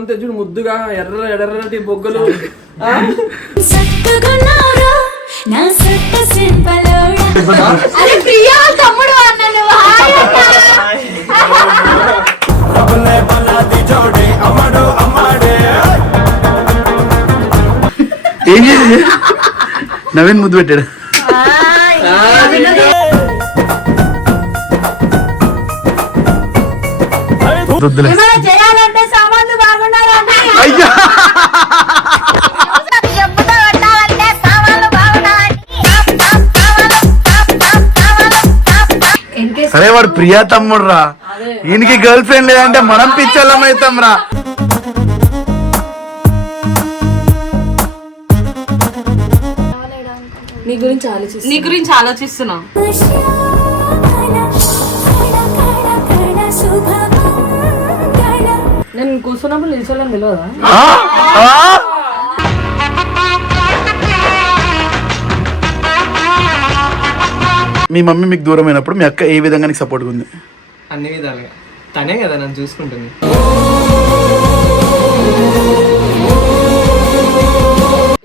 అంతే చూడు ముద్దుగా ఎర్ర ఎర్రటి బొగ్గలు. ఆ? సక్కగున్నావురా, నా సొట్ట సింపలోడా. అరే ప్రియా తమ్ముడు అన్న. నువ్వు హాయ్ అన్న. ఏం చేసింది? నవీన్ ముద్దు పెట్టాడు. వద్దులే. అరే వాడు ప్రియా తమ్ముడు రా ఈయనకి గర్ల్ ఫ్రెండ్ లేదంటే మనం అవుతాం రా నీ గురించి ఆలోచిస్తా నీ గురించి ఆలోచిస్తున్నా. నేను కూర్చున్నప్పుడు నిల్చోలేని తెలియదా? మీ మమ్మీ మీకు దూరమైనప్పుడు మీ అక్క ఏ విధంగా నీకు సపోర్ట్గా ఉంది? అన్ని విధాలుగా. తనే కదా నన్ను చూసుకుంటుంది.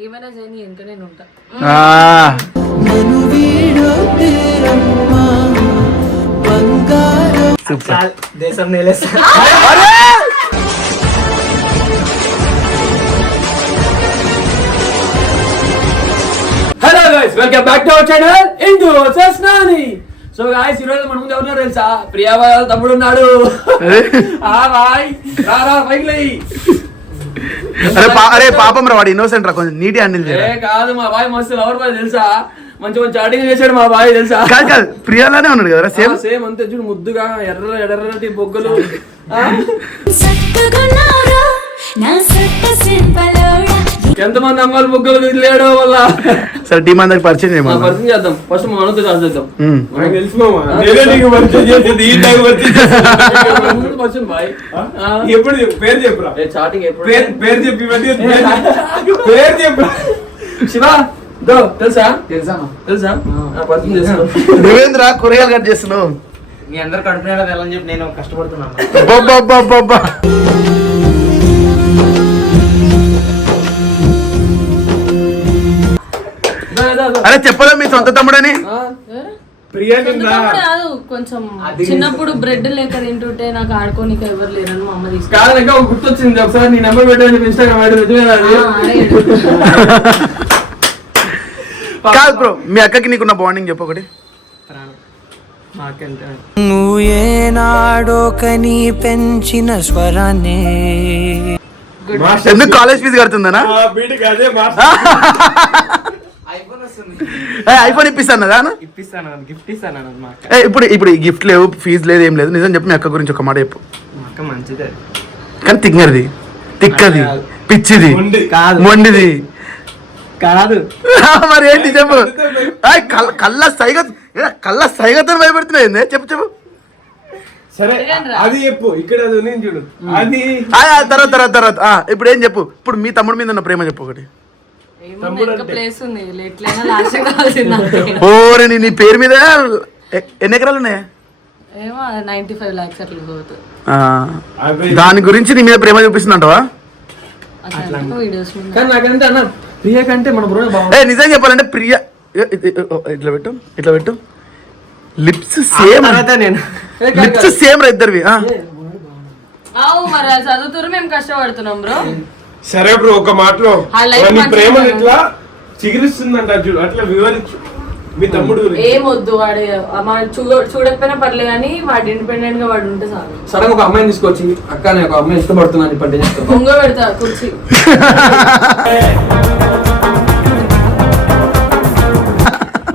ఏమైనా చేయని వెనుక నేను ఉంటా. ఆ. సూపర్ దేశం నేలేస్తా. Guys welcome back to our channel Indu Nani so guys ఈ రోజు మన ముందు ఎవరున్నారు తెలుసా? ప్రియా వాళ్ళ తమ్ముడు ఉన్నాడు. ఆ బాయ్. రా రా పైకి లేయి. అరే పా- అరే పాపం రా వాడు ఇన్నోసెంట్ రా కొంచెం నీట్ హ్యాండిల్ ఏ చేయరా కాదు మా బాయ్ మస్తు లవర్ బాయ్ తెలుసా? మంచి మంచి చాటింగ్ చేశాడు మా బాయ్ తెలుసా? కాదు కాదు ప్రియాలానే ఉన్నాడు కదా సేమ్ సేమ్ అంతే చూడు ముద్దుగా ఎర్ర ఎర్రటి బొగ్గలు. నా సొట్ట సింపలోడా. ఎంతమంది అమ్మాయిలు బొగ్గలు లేడో వల్ల? సరే టీం అందరికి పరిచయం మా చేయమన్నా పరిచయం చేద్దాం. ఫస్ట్ మనతో స్టార్ట్ చేద్దాం. ఉమ్. మనకు తెలుసు మామ. నేనే నీకు పరిచయం చేసేది, ఈ టైం పరిచయం చేసేది. ముందు పరిచయం బాయ్. ఎప్పుడు పేరు చెప్పురా. ఏ చాటింగ్ ఎప్పుడు? పేరు పేరు చెప్పి ఇవన్నీ పేరు చెప్పు. శివ దో తెలుసా? తెలుసా తెలుసా? పరిచయం చేసుకో. దేవేంద్ర కూరగాయలు కట్ చేస్తున్నావు. మీ అందరు కడుపు నిండా వెళ్ళని చెప్పి నేను కష్టపడుతున్నాను. అరే చెప్పలే మీ సొంత తమ్ముడని? ఆ? ప్రియా నిన్న కాదు కొంచెం చిన్నప్పుడు బ్రెడ్ లేక తింటుంటే నాకు ఆడుకోనికి ఎవరు లేరని మా అమ్మ తీసుకు కాదు ఒక గుర్తొచ్చింది. ఒకసారి నీ నెంబర్ పెట్టని ఇన్స్టాగ్రామ్ ఐడి నిజమేనా అది? కాదు బ్రో మీ అక్కకి నీకున్న బాండింగ్ చెప్పు ఒకటి. నువ్వు ఏనాడో కని పెంచిన స్వరాన్ని. ఎందుకు కాలేజ్ ఫీజు కడుతుందనా? బీటికి అదే మాస్టర్ ఐఫోన్ వస్తుంది. ఏ, ఐఫోన్ ఇప్పిస్తాను కదా ఇప్పిస్తాను గిఫ్ట్ ఇస్తాను ఇప్పుడు ఇప్పుడు గిఫ్ట్ లేవు ఫీజు లేదు ఏం లేదు. నిజం చెప్పి మీ అక్క గురించి ఒక మాట చెప్పు. మా అక్క మంచిదే. కానీ తింగరిది తిక్కది పిచ్చిది. మొండి. కాదు. మొండిది. కాదు. మరి ఏంటి చెప్పు? కళ్ళ- కళ్ళ సైగ ఏ, కళ్ళ సైగతో భయపడుతున్నాయి ఏంది? చెప్పు చెప్పు. సరే అది చెప్పు. ఇక్కడ చూడు. అది తర్వాత తర్వాత తర్వాత. ఆ, ఇప్పుడు ఏం చెప్పు? ఇప్పుడు మీ తమ్ముడు మీద ఉన్న ప్రేమ చెప్పు ఒకటి. ఓరే నీ- నీ పేరు మీద ఎన్ని ఎకరాలు ఉన్నాయా? దాని గురించి నీ మీద ప్రేమ చూపిస్తుందంటవా? అట్లా వీడియోస్ కానీ నాకంటే అన్న ప్రియ కంటే మన బ్రో బాగుంది ఏ నిజం చెప్పాలంటే ప్రియ ఇట్లా పెట్టు ఇట్లా పెట్టు. లిప్స్ సేమ్ తర్వాత నేను లిప్స్ సేమ్ రా ఇద్దరివి చదువుతురు మేము కష్టపడుతున్నాం బ్రో. సరే బ్రో ఒక మాటలో. నీ ఉంది. ఇట్లా చిగురిస్తుందంట చూడు. అట్లా వివరించు. మీ తమ్ముడు గురించి. ఏం వద్దు వాడు మా చూడ చూడకపోయినా పర్లే కానీ వాడు ఇండిపెండెంట్గా వాడు ఉంటే చాలు. సడన్ ఒక అమ్మాయిని తీసుకొచ్చి అక్క నేను ఒక అమ్మాయి ఇష్టపడుతున్నాను చెప్తాను పొంగ పెడతా కుర్చీ.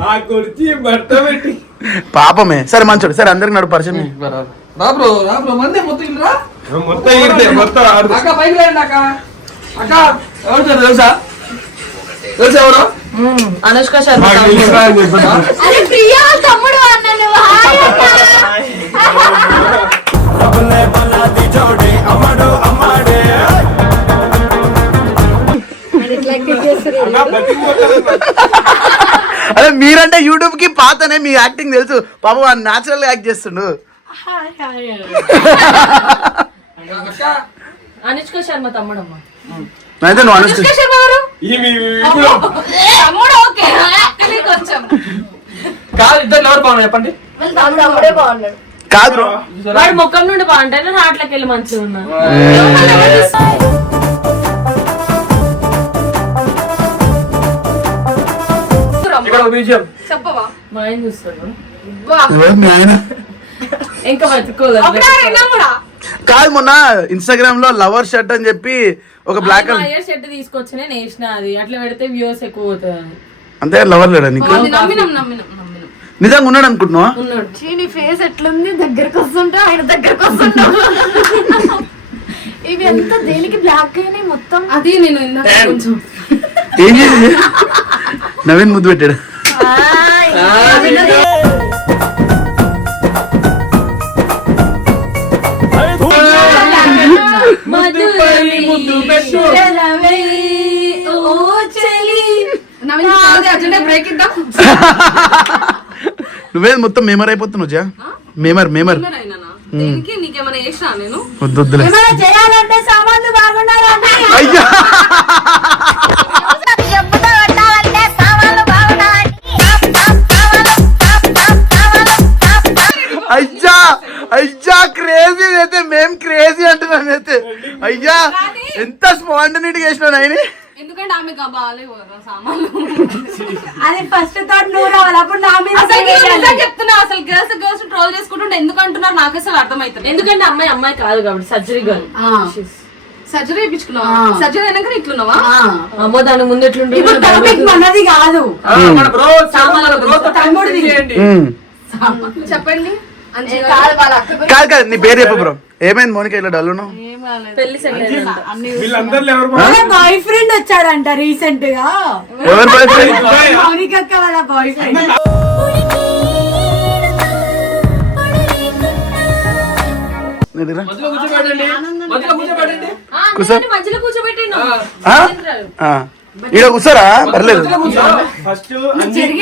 ఆ కుర్చీ బట్ట పెట్టి. పాపమే. సరే మంచోడు. సరే అందరికి నడు పరిచయం చేయి. రా బ్రో రా బ్రో. మందే మొత్తం ఇల్లు రా. మొత్తం మొత్తం అక్క పైకి లేండి అక్క. అక్క ఎవరు తెలుసా? తెలుసా ఎవరు? అనుష్క శర్మ తమ్ముడు. అదే మీరంటే యూట్యూబ్కి పాతనే మీ యాక్టింగ్ తెలుసు. పాపం వాడు న్యాచురల్ యాక్ట్ చేస్తుండు. అనుష్క శర్మ తమ్ముడమ్మ. అయితే నువ్వు అనుష్క చెప్పండి. కాదు. వాడు ముఖం నుండి బాగుంటాయి హాట్లకి వెళ్ళి మంచిగా ఉన్నా చెప్పవా? మా ఆయన చూస్తాడు. ఇంకా బతుకోలేదు? కాదు మొన్న ఇన్స్టాగ్రామ్లో లవర్ షర్ట్ అని చెప్పి ఒక బ్లాక్ షర్ట్ తీసుకొచ్చి నేను వేసిన అది. అట్లా పెడితే వ్యూస్ ఎక్కువ అవుతుంది. అంతే లవర్ లేడా నీకు? అది నమ్మినాం నమ్మినాం నమ్మినాం నిజంగా ఉన్నాడు అనుకుంటున్నావా? నీ ఫేస్ ఎట్లుంది? దగ్గరకు వస్తుంటే ఆయన దగ్గరకు వస్తుంటావు ఇవి ఎంత దేనికి బ్లాక్ అయినాయి మొత్తం? అది నేను ఏం చేసి నవీన్ ముద్దు పెట్టాడు. పెట్టు. నువ్వేది మొత్తం మేమర్ అయిపోతున్నావు జా మేమర్ మేమర్ వద్దులే అయ్యా! అయ్యా! క్రేజీ అయితే మేం క్రేజీ అంటున్నాను అయితే. అయ్యా! ఎంత స్పాంటనిటీ ఆయన. ఎందుకంటే ఆమె బాగాలేవు సామాన్లు. అది ఫస్ట్ థాట్ నువ్వు రావాలి అప్పుడు నా మీద అసలు చెప్తున్నా అసలు గర్ల్స్ గర్ల్స్ ట్రోల్ చేసుకుంటుంటే ఎందుకు అంటున్నారు నాకు అసలు అర్థమవుతుంది ఎందుకంటే అమ్మాయి అమ్మాయి కాదు కాబట్టి సర్జరీ గర్ల్ సర్జరీ సర్జరీ అయినాక ఇట్లున్నావా? అమ్మో దాని ముందు మనది కాదు. చెప్పండి. కాదు కాదు నీ పేరు చెప్పు బ్రో. ఏమైంది మోనిక? ఇలా డల్ బాయ్ ఫ్రెండ్ వచ్చాడంట రీసెంట్గా ఎవరు బాయ్ ఫ్రెండ్ మౌనిక అక్క వాళ్ళ బాయ్ ఫ్రెండ్. ఈడ కూర్చోరా? పర్లేదు.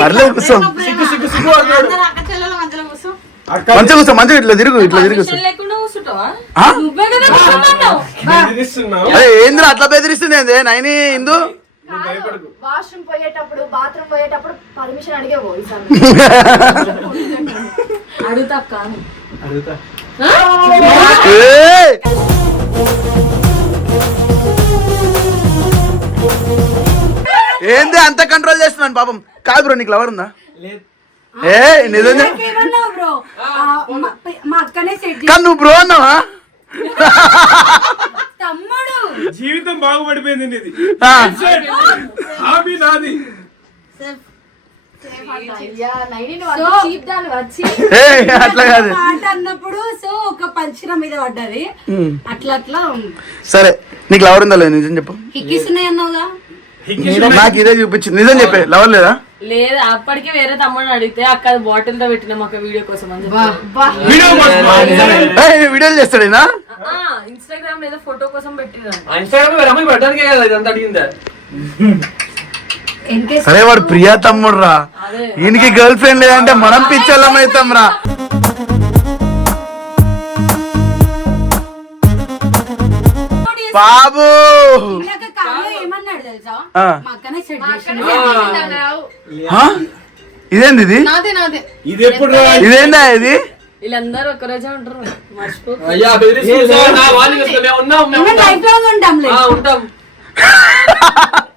పర్లేదు కూర్చో. మంచిగా కూర్చో మంచిగా ఇట్లా తిరుగు ఇట్లా తిరుగు. అరే ఏంద్ర అట్లా బెదిరిస్తుంది ఏంది? నైని ఇందు? నువ్వు భయపడకు. వాష్రూమ్ పోయేటప్పుడు బాత్రూమ్ పోయేటప్పుడు పర్మిషన్ అడిగేవో ఈసారి. అడుగుతా అక్క. అడుగుతా. ఏయ్! ఏంది అంత కంట్రోల్ చేస్తున్నాను పాపం. కాదు బ్రో నీకు లవర్ ఉందా? ఏ నిజం మా అక్కనే సెట్ కానీ నువ్వు బ్రో అన్నావా? తమ్ముడు. జీవితం బాగుపడిపోయింది. హాబీ నాది. అట్లా కాదు. అన్నప్పుడు సో ఒక పంచిన మీద పడ్డది. అట్లా అట్లా సరే నీకు లవర్ ఉందా నిజం చెప్పు. హిక్కిస్తున్నాయి అన్నావుగా నాకు ఇదే చూపించింది. నిజం చెప్పే లవర్ లేదా? లేదు అప్పటికి వేరే తమ్ముడిని అడిగితే అక్క బాటిల్తో పెట్టిన మాకు వీడియో కోసం అని చెప్పి వీడియో కోసం ఏయ్, వీడియోలు చేస్తాడేనా? ఇన్స్టాగ్రామ్లో ఏదో ఫోటో కోసం పెట్టిన ఇన్స్టాగ్రామ్ అమ్మాయి పెట్టడానికే కదా ఇదంతా అడిగిందా. అరే వాడు ప్రియా తమ్ముడు రా ఈయనకి గర్ల్ ఫ్రెండ్ లేదంటే మనం పిచ్చోళ్ళం అవుతాం రా బాబు తెలుసా? ఆ. మా అక్కనే సెట్ చేసింది. ఆ? ఇదేంది ఇది? నాదే నాదే. ఇది ఎప్పుడు? ఇదేందా ఇది? వీళ్ళందరూ ఒక్కరోజే ఉంటారు.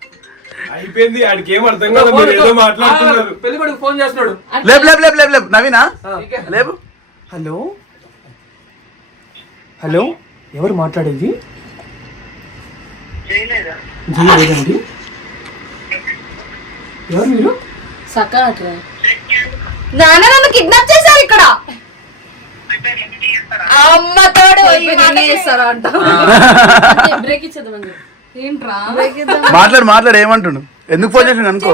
అయిపోయింది. ఆడికి ఏం అర్థం కాదు మీరు ఏదో మాట్లాడుతున్నారు. పెళ్ళి కొడుకు ఫోన్ చేస్తున్నాడు. లేపు లేపు లేపు లేపు లేపు. నవీనా? లేపు. హలో? హలో? ఎవరు మాట్లాడేది? జయలేదండి ఎవరు మీరు? నాన్న నన్ను కిడ్నాప్ చేశారు ఇక్కడ. అమ్మ తోడు బ్రేక్. ఏంట్రా? మాట్లాడు మాట్లాడు ఏమంటుండు? ఎందుకు ఫోన్ చేసిండు అనుకో.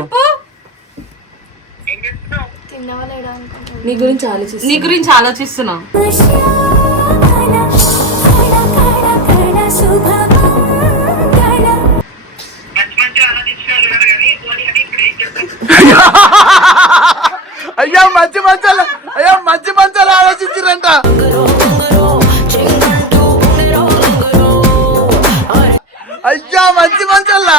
నీ గురించి ఆలోచిస్తా నీ గురించి ఆలోచిస్తున్నా. అయ్యా మంచి మంచాలు అయ్యా మంచి మంచాలు ఆలోచించారంట. అయ్యా మంచి మంచాలా.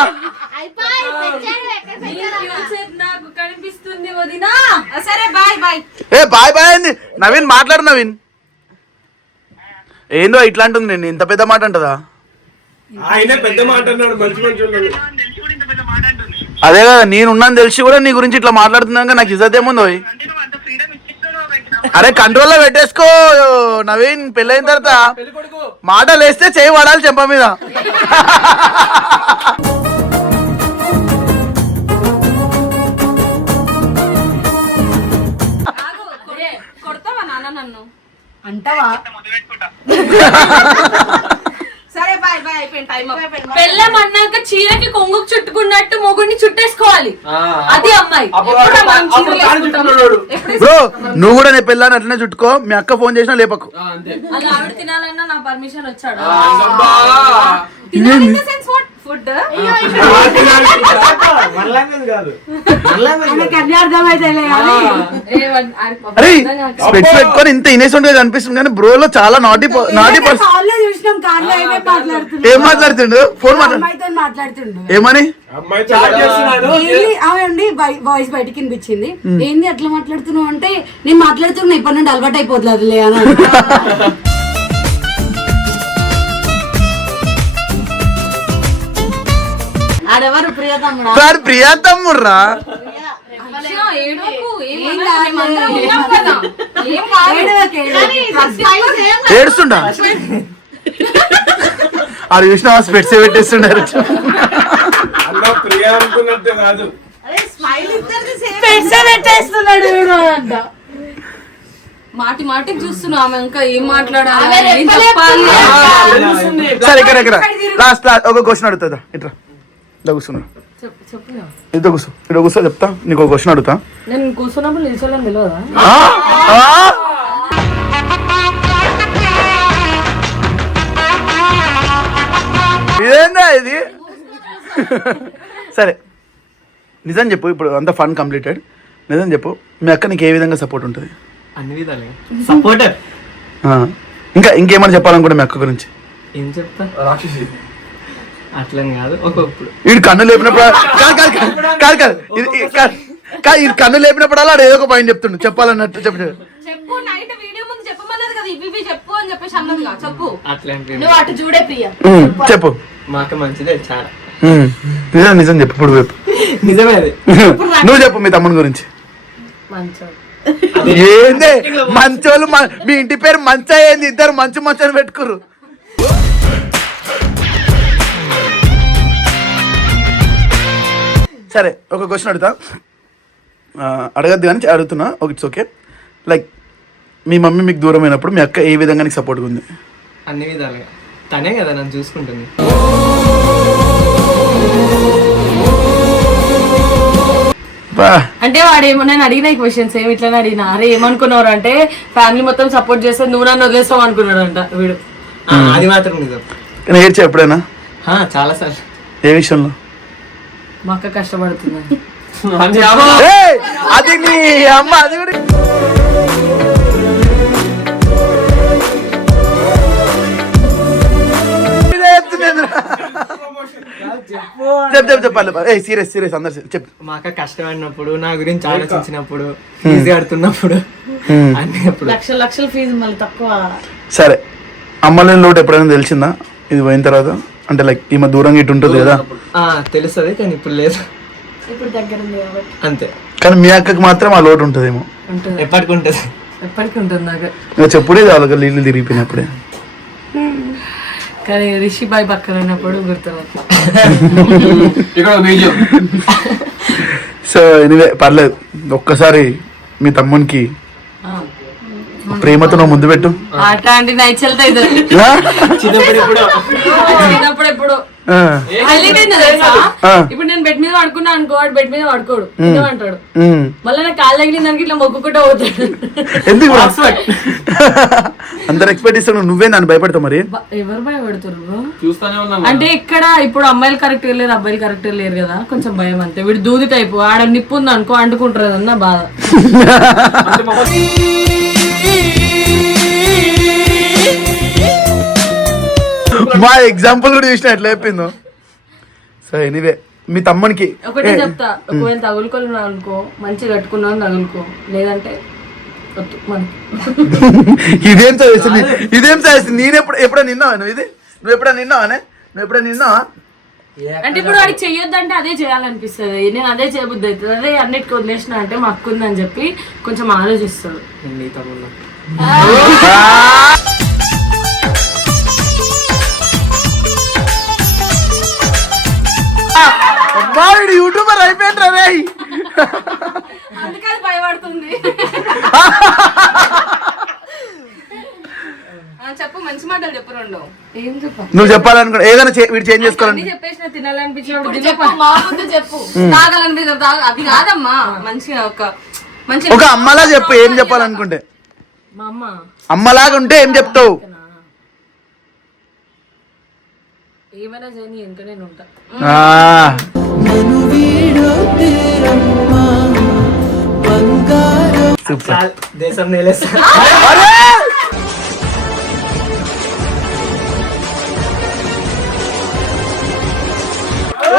ఏ బాయ్ బాయ్ అండి నవీన్ మాట్లాడు నవీన్. ఏందో ఇట్లాంటుంది నేను ఇంత పెద్ద మాట అంటదా? ఆయన పెద్ద మాట అన్నాడు మంచి మంచి అదే కదా నేను ఉన్నాను తెలిసి కూడా నీ గురించి ఇట్లా మాట్లాడుతున్నాక నాకు ఇజ్జత్ ఏముందో ఓయ్. అరే కంట్రోల్లో పెట్టేసుకో నవీన్ పెళ్ళైన తర్వాత మాటలు వేస్తే చేయి పడాలి చెంప మీద. అంటావా సరే బాయ్ బాయ్ అయిపోయింది టైం అయిపోయింది పెళ్ళం అన్నాక చీరకి కొంగుకు చుట్టుకున్నట్టు మొగుడిని చుట్టేసుకోవాలి. అది అమ్మాయి. బ్రో నువ్వు కూడా నీ పెళ్ళాన్ని అట్లనే చుట్టుకో. మీ అక్క ఫోన్ చేసినా లేపకు. ఆ, అంతే అలా ఆవిడ తినాలన్నా నా పర్మిషన్ వచ్చాడు. స్పెట్స్ పెట్టుకొని ఇంత ఇనేసెంట్గా కనిపిస్తుంది కానీ బ్రోలో చాలా నాటి నాటి ఏం మాట్లాడుతుండు? ఫోన్ మాట్లాడుతుండు. ఏమని? అమ్మాయి చాట్ చేస్తున్నాడు. ఏంది? ఆమె వాయిస్ బయటికి వినిపించింది. ఏంది అట్లా మాట్లాడుతున్నావు అంటే నేను మాట్లాడుతున్నా ఇప్పటి నుండి అలవాటు అయిపోతుంది అని కాదు ఏడవకు, ఏడవకు. ఏడుస్తుండా? అది చూసిన స్పెట్స్ ప్రియ పెన్షన్ పెట్టేస్తున్నాడు అంట. మాటి మాటికి చూస్తున్నా ఆమె ఇంకా ఏం మాట్లాడాలి. సరే ఇక్కడ ఇక్కడ. లాస్ట్ లాస్ట్ ఒక క్వశ్చన్ అడుగుతుందా ఇట్లా ఇలా కూర్చున్నా. చెప్పు చెప్పు నా. ఇదో కూర్చో. ఇక్కడ కూర్చో చెప్తా. నీకు ఒక క్వశ్చన్ అడుగుతా. నేను కూర్చున్నప్పుడు నిల్చోలేని తెలియదా? ఇదేందా ఇది? సరే. నిజం చెప్పు ఇప్పుడు అంత ఫన్ కంప్లీటెడ్ నిజం చెప్పు మీ అక్క నీకు ఏ విధంగా సపోర్ట్ ఉంటుంది? అన్ని విధాలుగా. సపోర్టర్ ఆ. ఇంకా ఇంకేమైనా చెప్పాలనుకుంటే మీ అక్క గురించి? ఏం చెప్తా? రాక్షసి. అట్లని కాదు. వీడు కన్ను లేపినప్పుడు కాదు కాదు కాదు ఇది ఇది- కాదు కాదు ఇది కన్ను లేపినప్పుడల్లా ఆడు ఏదో ఒక పాయింట్ చెప్తుండు. చెప్పాలన్నట్టు చెప్పు చెప్పు. నైట్ వీడియో ముందు చెప్పమన్నది కదా ఇవి ఇవి చెప్పు అని చెప్పేసి అన్నదిగా. చెప్పు. అట్లాంటి నువ్వు అటు చూడే ప్రియ. ఉమ్, చెప్పు. మా అక్క మంచిదే చాలా. నిజం నిజం చెప్పు ఇప్పుడు చెప్పు. నిజమే నువ్వు చెప్పు మీ తమ్ముని గురించి. ఏంది? మంచోళ్ళు మ- మీ ఇంటి పేరు మంచ ఏంది? ఇద్దరు మంచు మంచని పెట్టుకురు సరే ఒక క్వశ్చన్ అడుగుతా. అడగద్దు కానీ అడుగుతున్నా. ఒక ఇట్స్ ఓకే లైక్ మీ మమ్మీ మీకు దూరం అయినప్పుడు మీ అక్క ఏ విధంగా నీకు సపోర్ట్గా ఉంది? అన్ని విధాలుగా. తనే కదా నన్ను చూసుకుంటుంది. బా. అంటే వాడు ఏమో నేను అడిగిన ఈ క్వశ్చన్స్ ఏమి ఇట్లా అడిగినా. అరే ఏమనుకున్నారు అంటే ఫ్యామిలీ మొత్తం సపోర్ట్ చేస్తే నువ్వు నన్ను వదిలేస్తావు అనుకున్నాడు అంట వీడు. ఆ, అది మాత్రం నిజం. ఎప్పుడైనా? చాలా సార్లు. ఏ విషయంలో? మా అక్క కష్టపడుతుంది ఏయ్, అది నీ అమ్మ అది కూడా ఇదే చెప్తున్నాను. చెప్పు. చెప్పు చెప్పాలి ఏ సీరియస్ సీరియస్ అందరు చెప్పు. మా అక్క కష్టపడినప్పుడు నా గురించి ఆలోచించినప్పుడు ఫీజు కడుతున్నప్పుడు అన్ని అప్పుడు. లక్షల లక్షల ఫీజు మళ్ళీ తక్కువ. సరే. అమ్మలేని లోటు ఎప్పుడైనా తెలిసిందా? ఇది పోయిన తర్వాత? అంటే లైక్ ఈమె దూరంగా ఇటు ఉంటుంది కదా? ఆ, తెలుస్తుంది కానీ ఇప్పుడు లేదు. ఇప్పుడు దగ్గర ఉంది కాబట్టి. అంతే. కానీ మీ అక్కకి మాత్రం ఆ లోటు ఉంటుందేమో. ఉంటుంది. ఎప్పటికి ఉంటుంది ఎప్పటికీ ఉంటుంది నాకు. ఇంకా చెప్పుడే వాళ్ళకి నీళ్ళు తిరిగిపోయినప్పుడే. కానీ రిషి బాయ్ పక్కన ఉన్నప్పుడు గుర్తురాదు ఇక్కడ మ్యూజియం సో ఎనివే పర్లేదు. ఒక్కసారి మీ తమ్మునికి ప్రేమతో నువ్వు ముందు పెట్టు. అట్లాంటి? చిన్నప్పుడు ఇప్పుడు ఎప్పుడు? నేను బెడ్ మీద పడుకున్నా అనుకో వాడు బెడ్ మీద పడుకోడు. అంటాడు. మళ్ళీ నాకు కాళ్ళు తగిలిన దానికి ఇట్లా మొక్కుకుంటూ పోతాడు. ఎందుకు అందరు ఎక్స్పెక్ట్ ఇస్తాను నువ్వే నన్ను భయపడతావు మరి. ఎవరు భయపడుతున్నారు bro? చూస్తానే ఉన్నాం అంటే ఇక్కడ ఇప్పుడు అమ్మాయిలు కరెక్ట్గా లేరు అబ్బాయిలు కరెక్ట్గా లేరు కదా కొంచెం భయం అంతే. వీడు దూది టైపు ఆడ నిప్పు ఉంది అనుకో అంటుకుంటారు అన్న బాధ. మా ఎగ్జాంపుల్ కూడా చూసిన ఎట్లా చెప్పిందో. సో ఎనీవే మీ తమ్మునికి ఒకటే చెప్తా ఒకవేళ తగులుకొని అనుకో మంచిగా కట్టుకున్నావు తగులుకో. లేదంటే ఇదేం చదివిస్తుంది ఇదేం చదివిస్తుంది నేను ఎప్పుడు ఎప్పుడైనా నిన్నావా నువ్వు ఇది? నువ్వు ఎప్పుడైనా నిన్నావానే నువ్వు ఎప్పుడైనా నిన్నావా? అంటే ఇప్పుడు వాడికి చెయ్యొద్దంటే అదే చేయాలనిపిస్తుంది. నేను అదే చేయబుద్ధి అవుతుంది. అదే అన్నిటికీ వదిలేసిన అంటే మా అక్క ఉందని చెప్పి కొంచెం ఆలోచిస్తాడు నీ తమ్ముడు అబ్బా, వీడు యూట్యూబర్ అయిపోయిండ్రా రే అందుకే అది భయపడుతుంది. చెప్పు మంచి మాటలు చెప్పు రెండు. ఏం చెప్పు నువ్వు చెప్పాలనుకో ఏదైనా వీడు చేంజ్ చేసుకోవాలని. చెప్పేసిన తినాలనిపించినప్పుడు చెప్పు మా ముందు చెప్పు. తాగాలనిపించిన తాగ అది కాదమ్మా. మంచిగా ఒక మంచి ఒక అమ్మలా చెప్పు ఏం చెప్పాలనుకుంటే. మా అమ్మ. అమ్మలాగా ఉంటే ఏం చెప్తావు? ఏమైనా చేయని వెనుక నేను ఉంటా. చాలు, దేశం నేలేస్తా. అరే!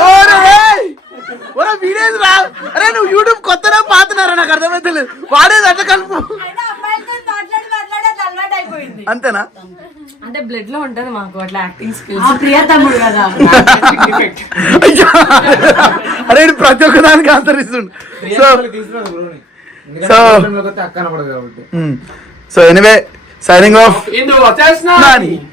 ఓరేయ్! ఒరే వీడేది రా అరే నువ్వు యూట్యూబ్ కొత్తగా పాతున్నారా నాకు అర్థమైతలేదు వాడేది అట్లా కలుపు. అంతేనా? బ్లడ్లో ఉంటది మాకు అట్లా యాక్టింగ్ ఆ స్కిల్స్ ప్రియ తమ్ముడు కదా! అరే ప్రతి ఒక్క దానికి ఆన్సర్ ఇస్తుండు so so so anyway signing off ఇందు వచ్చేసిన నాని.